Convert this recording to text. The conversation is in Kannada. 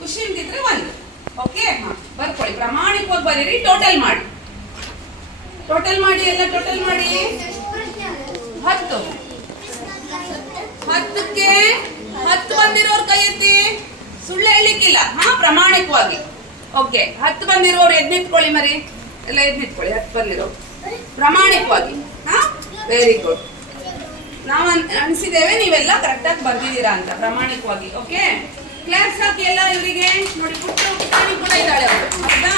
ಖುಷಿ ಅಂತಿದ್ರೆ 1. ಓಕೆ, ಬರ್ಕೊಳ್ಳಿ. ಪ್ರಾಮಾಣಿಕವಾಗಿ ಬರೀರಿ. ಟೋಟಲ್ ಮಾಡಿ ಎಲ್ಲ ಟೋಟಲ್ ಮಾಡಿ. 10 10ಕ್ಕೆ 10 ಬಂದಿರೋರು ಕೈ ಎತ್ತಿ. ಸುಳ್ಳು ಹೇಳಲಿಕ್ಕಿಲ್ಲ. ಪ್ರಾಮಾಣಿಕವಾಗಿ. ಓಕೆ, 10 ಬಂದಿರೋರು ಎದ್ದು ನಿಂತ್ಕೊಳ್ಳಿ ಮರಿ. ಎಲ್ಲ ಎದ್ದು ನಿಂತ್ಕೊಳ್ಳಿ. 10 ಬಂದಿರೋರು ಪ್ರಾಮಾಣಿಕವಾಗಿ. Very good. ನಾವು ಅನಿಸಿದ್ದೇವೆ ನೀವೆಲ್ಲ ಕರೆಕ್ಟಾಗಿ ಬರ್ದಿದ್ದೀರಾ ಅಂತ ಪ್ರಾಮಾಣಿಕವಾಗಿ. ಓಕೆ, ಕ್ಲಾಸ್ ಹಾಕಿ ಎಲ್ಲ ಇವರಿಗೆ ನೋಡಿ. ಪುಟ್ಟಣಿ ಕೂಡ ಇದ್ದಾಳೆ ಅವರು. ಹೌದಾ?